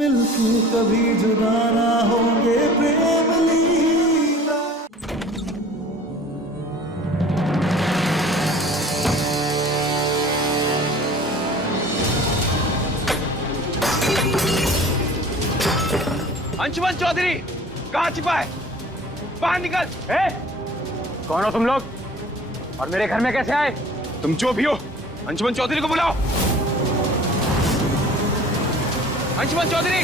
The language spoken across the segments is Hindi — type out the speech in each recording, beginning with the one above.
मिलके कभी जुदा ना होंगे प्रेम लीला। अंशुमन चौधरी कहाँ छिपा है? बाहर निकल। कौन हो तुम लोग और मेरे घर में कैसे आए? तुम जो भी हो, अंशुमन चौधरी को बुलाओ। अंशुमन चौधरी,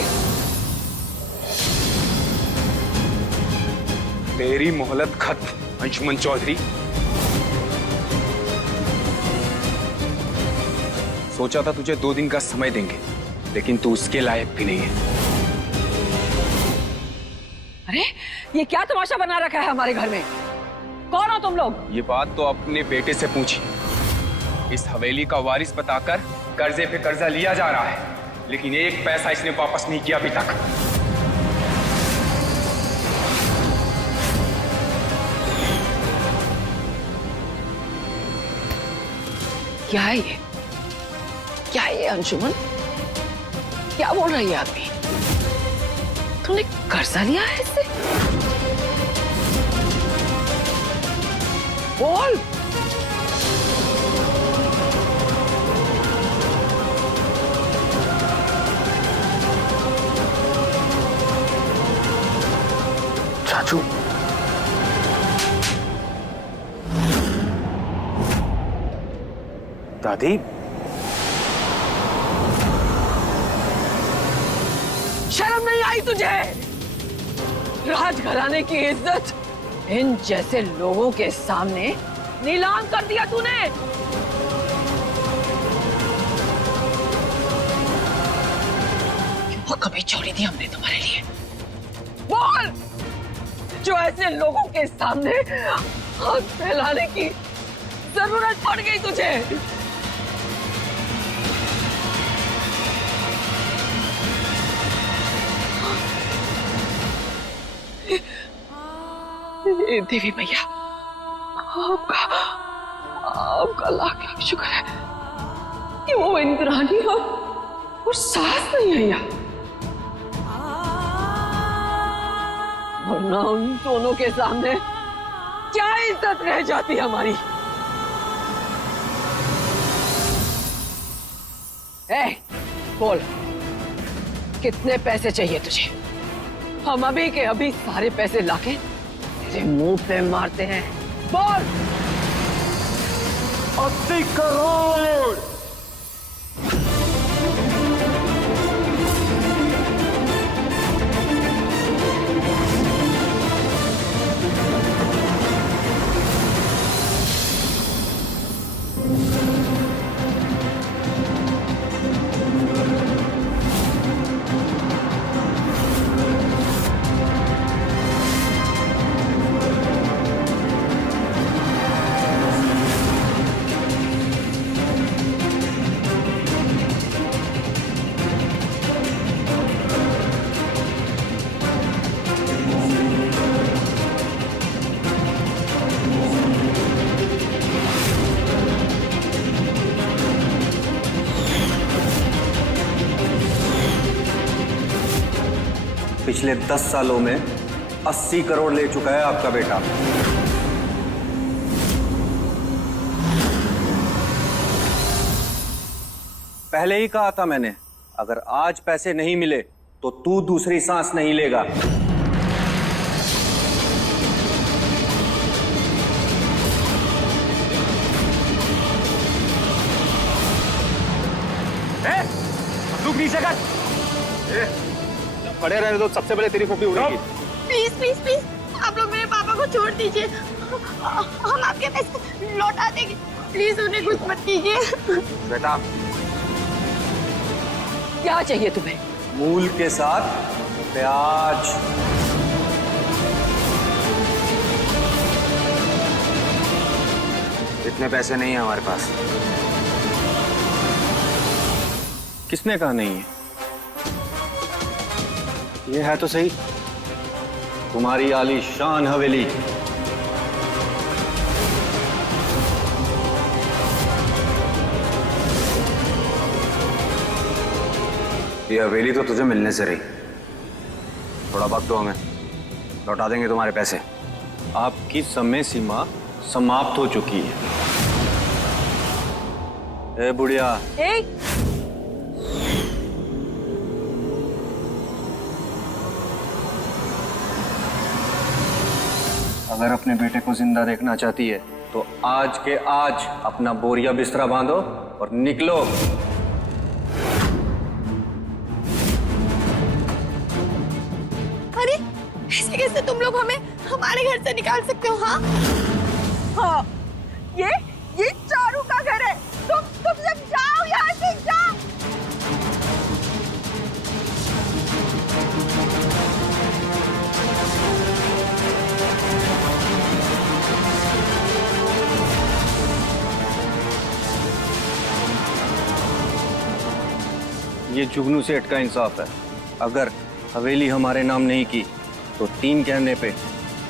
तेरी मोहलत खत्म। अंशुमन चौधरी, सोचा था तुझे 2 दिन का समय देंगे, लेकिन तू उसके लायक भी नहीं है। अरे ये क्या तमाशा बना रखा है हमारे घर में? कौन हो तुम लोग? ये बात तो अपने बेटे से पूछी। इस हवेली का वारिस बताकर कर्जे पे कर्जा लिया जा रहा है, लेकिन एक पैसा इसने वापस नहीं किया अभी तक। क्या है ये? क्या है ये अंशुमन? क्या बोल रही है आदमी? तुमने कर्जा लिया है इससे? बोल। चाचू, दादी, शर्म नहीं आई तुझे? राजघराने की इज्जत इन जैसे लोगों के सामने नीलाम कर दिया तूने। वो कभी छोड़ी थी हमने तुम्हारे लिए? बोल, जो ऐसे लोगों के सामने हाथ फैलाने की जरूरत पड़ गई तुझे? देवी मैया, आपका लाख लाख शुक्र है कि वो इंद्राणी और सास नहीं है यहाँ, वरना उन दोनों के सामने क्या इज्जत रह जाती हमारी। बोल, कितने पैसे चाहिए तुझे? हम अभी के अभी सारे पैसे लाके तेरे मुंह पे मारते हैं। बोल। 80 करोड़। पिछले 10 सालों में 80 करोड़ ले चुका है आपका बेटा। पहले ही कहा था मैंने, अगर आज पैसे नहीं मिले तो तू दूसरी सांस नहीं लेगा। बंदूक नीचे कर। खड़े रहने दो, सबसे पहले तेरी खोपड़ी उड़ेगी। प्लीज प्लीज प्लीज, आप लोग मेरे पापा को छोड़ दीजिए, हम आपके पैसे लौटा देंगे। प्लीज उन्हें कुछ मत कीजिए। बेटा, क्या चाहिए तुम्हें? मूल के साथ ब्याज। इतने पैसे नहीं है हमारे पास। किसने कहा नहीं है? ये है तो सही, तुम्हारी आलीशान हवेली। ये हवेली तो तुझे मिलने से रही। थोड़ा वक्त दो हमें, लौटा देंगे तुम्हारे पैसे। आपकी समय सीमा समाप्त हो चुकी है। ए बुढ़िया, अगर अपने बेटे को जिंदा देखना चाहती है तो आज के आज अपना बोरिया बिस्तरा बांधो और निकलो। अरे ऐसे कैसे तुम लोग हमें हमारे घर से निकाल सकते हो? हाँ हाँ, ये चारू का घर है। तुम सब जाओ यहाँ से, जाओ। ये जुगनू सेठ का इंसाफ है। अगर हवेली हमारे नाम नहीं की तो 3 कहने पे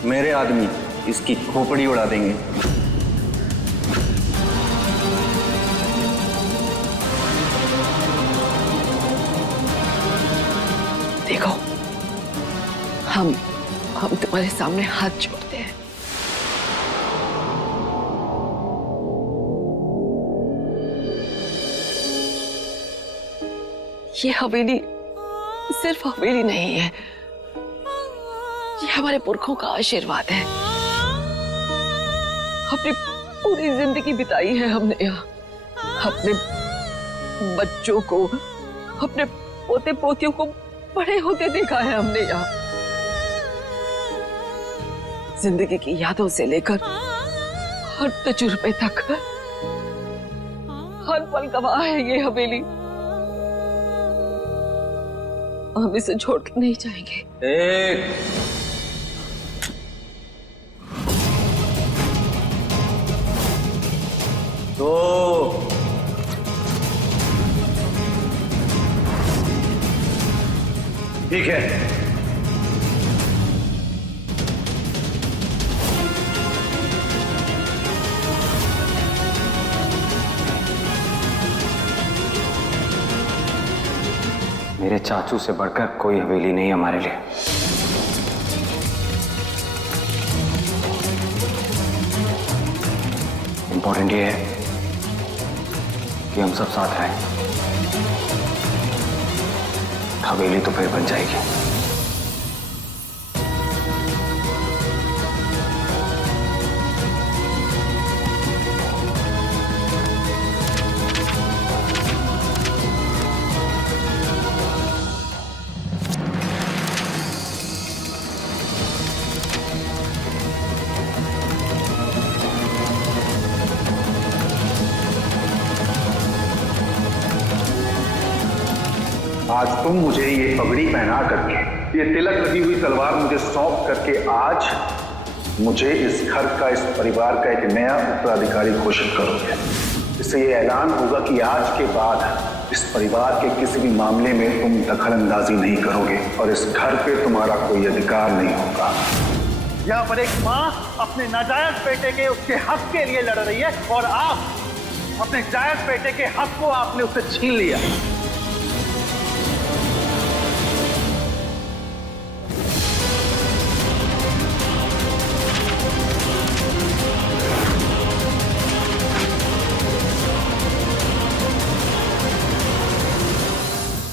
मेरे आदमी इसकी खोपड़ी उड़ा देंगे। देखो, हम तुम्हारे सामने हाथ जोड़ते हैं। ये हवेली सिर्फ हवेली नहीं है, ये हमारे पुरखों का आशीर्वाद है। अपनी पूरी जिंदगी बिताई है हमने यहाँ, अपने बच्चों को, अपने पोते पोतियों को बड़े होते देखा है हमने यहाँ। जिंदगी की यादों से लेकर हर तजुर्बे तक हर पल गवाह है ये हवेली। हम इसे छोड़ के नहीं जाएंगे। 1 2 ठीक है। मेरे चाचू से बढ़कर कोई हवेली नहीं हमारे लिए। इंपॉर्टेंट ये है कि हम सब साथ रहें। हवेली तो फिर बन जाएगी। आज तुम मुझे ये पगड़ी पहना करके, ये तिलक लगी हुई तलवार मुझे सौंप करके आज मुझे इस घर का, इस परिवार का एक नया उत्तराधिकारी घोषित करोगे। इससे ये ऐलान होगा कि आज के बाद इस परिवार के किसी भी मामले में तुम दखल अंदाजी नहीं करोगे और इस घर पे तुम्हारा कोई अधिकार नहीं होगा। यहाँ पर एक माँ अपने नाजायज बेटे के उसके हक के लिए लड़ रही है और आप अपने जायज बेटे के हक को आपने उससे छीन लिया।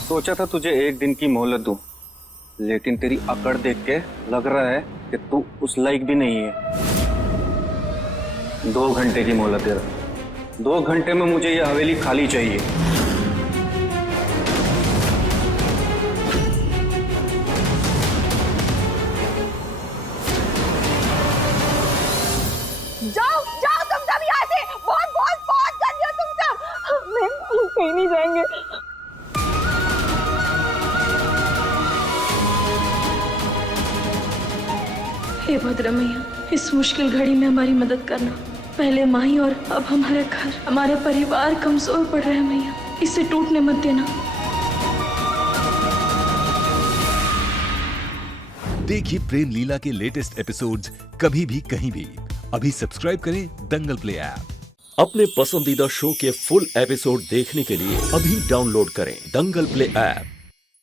सोचा था तुझे 1 दिन की मोहलत दूं, लेकिन तेरी अकड़ देख के लग रहा है कि तू उस लायक भी नहीं है। 2 घंटे की मोहलत दे रहा। 2 घंटे में मुझे यह हवेली खाली चाहिए। जाओ जाओ तुम सब यहाँ से। बहुत कर दिया तुम सब। मैं कहीं नहीं जाएंगे। हे भद्र मैया, इस मुश्किल घड़ी में हमारी मदद करना। पहले माही और अब हमारे घर, हमारे परिवार कमजोर पड़ रहे हैं मैया, इसे टूटने मत देना। देखिए प्रेम लीला के लेटेस्ट एपिसोड्स कभी भी कहीं भी। अभी सब्सक्राइब करें दंगल प्ले ऐप। अपने पसंदीदा शो के फुल एपिसोड देखने के लिए अभी डाउनलोड करें दंगल प्ले ऐप।